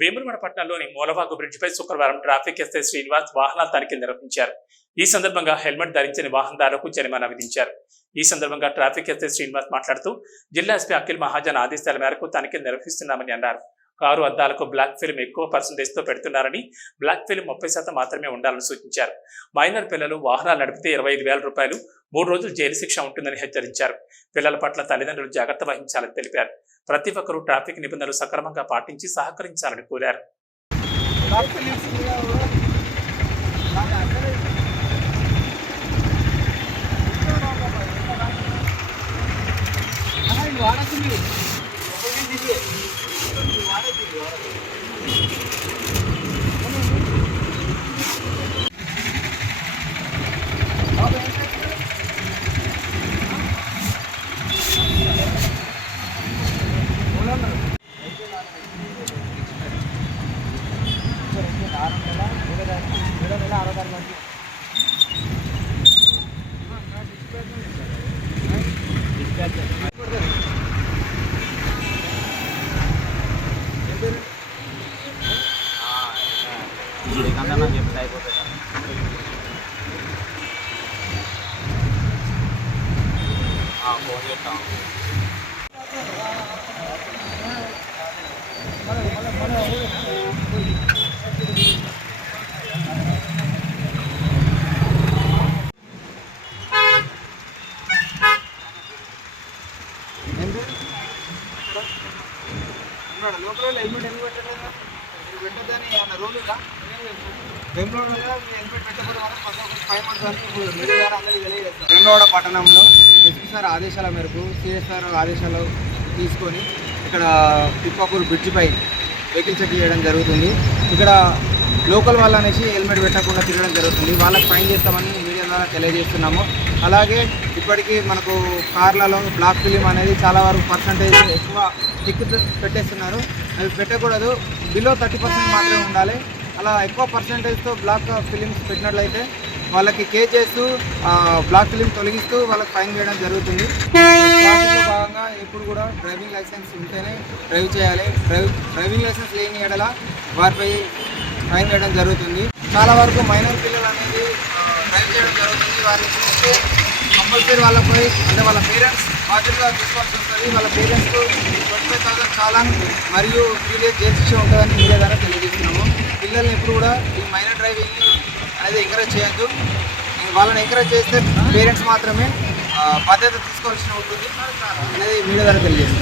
వేములవాడ పట్టణంలోని మూలవాగు బ్రిడ్జిపై శుక్రవారం traffic SI Srinivas వాహనాల తనిఖీలు నిర్వహించారు. ఈ సందర్భంగా హెల్మెట్ ధరించని వాహనదారులకు జరిమానా విధించారు. ఈ సందర్భంగా ట్రాఫిక్ ఎస్ఐ శ్రీనివాస్ మాట్లాడుతూ జిల్లా ఎస్పీ అఖిల్ మహాజన్ ఆదేశాల మేరకు తనిఖీలు నిర్వహిస్తున్నామని అన్నారు. కారు అద్దాలకు బ్లాక్ ఫిల్మ్ ఎక్కువ పర్సంటేజ్తో పెడుతున్నారని బ్లాక్ ఫిల్మ్ ముప్పై శాతం మాత్రమే ఉండాలని సూచించారు. మైనర్ పిల్లలు వాహనాలు నడిపితే ఇరవై ఐదు వేల రూపాయలు మూడు రోజులు జైలు శిక్ష ఉంటుందని హెచ్చరించారు. పిల్లల పట్ల తల్లిదండ్రులు జాగ్రత్త వహించాలని తెలిపారు. ప్రతి ఒక్కరూ ట్రాఫిక్ నిబంధనలు సక్రమంగా పాటించి సహకరించాలని కోరారు. నీకన్నా నాకు చెప్తే అయిపోతుంది ఫోన్ చేస్తాం లోపల హెల్మెట్ ఎందుకు పెట్టలేదు? మీరు పెట్టద్దని ఏమన్నా రూల్ బెంగళూరులో హెల్మెట్ పెట్టకపోతే ఫైవ్ మంత్స్ అని ఇప్పుడు మీడియా ద్వారా అందరికీ తెలియజేస్తారు. పట్టణంలో ఎస్పీ సార్ ఆదేశాల మేరకు సిఎస్ఆర్ ఆదేశాలు తీసుకొని ఇక్కడ పిప్పాపూర్ బ్రిడ్జ్ పై వెహికల్ చెక్ చేయడం జరుగుతుంది. ఇక్కడ లోకల్ వాళ్ళు అనేసి హెల్మెట్ పెట్టకుండా తిరగడం జరుగుతుంది. వాళ్ళకి ఫైన్ చేస్తామని మీడియా ద్వారా తెలియజేస్తున్నాము. అలాగే ఇప్పటికీ మనకు కార్లలో బ్లాక్ ఫిలిం అనేది చాలా వరకు పర్సంటేజ్ ఎక్కువ టిక్ పెట్టేస్తున్నారు. అవి పెట్టకూడదు. బిలో థర్టీ పర్సెంట్ మాత్రమే ఉండాలి. అలా ఎక్కువ పర్సంటేజ్తో బ్లాక్ ఫిలిమ్స్ పెట్టినట్లయితే వాళ్ళకి కేర్ చేస్తూ బ్లాక్ ఫిలిం తొలగిస్తూ వాళ్ళకి ఫైన్ వేయడం జరుగుతుంది. ట్రాఫిక్లో భాగంగా ఎప్పుడు కూడా డ్రైవింగ్ లైసెన్స్ ఉంటేనే డ్రైవ్ చేయాలి. డ్రైవ్ డ్రైవింగ్ లైసెన్స్ లేని ఎడల వారిపై ఫైన్ వేయడం జరుగుతుంది. చాలా వరకు మైనర్ పిల్లలు అనేది డ్రైవ్ చేయడం జరుగుతుంది. వారిని చూస్తే కంపల్సరీ వాళ్ళపై అంటే వాళ్ళ పేరెంట్స్ బాధ్యతగా తీసుకోవాల్సి ఉంటుంది. వాళ్ళ పేరెంట్స్ ట్వంటీ ఫైవ్ థౌసండ్ చాలా మరియు త్రీ డేస్ జైలు శిక్ష ఉంటుందని మీడియా ద్వారా తెలియజేస్తున్నాము. పిల్లల్ని ఎప్పుడు కూడా ఈ మైనర్ డ్రైవింగ్ అనేది ఎంకరేజ్ చేయొద్దు. వాళ్ళని ఎంకరేజ్ చేస్తే పేరెంట్స్ మాత్రమే బాధ్యత తీసుకోవాల్సి ఉంటుంది అనేది మీడియా ద్వారా తెలియజేస్తున్నాం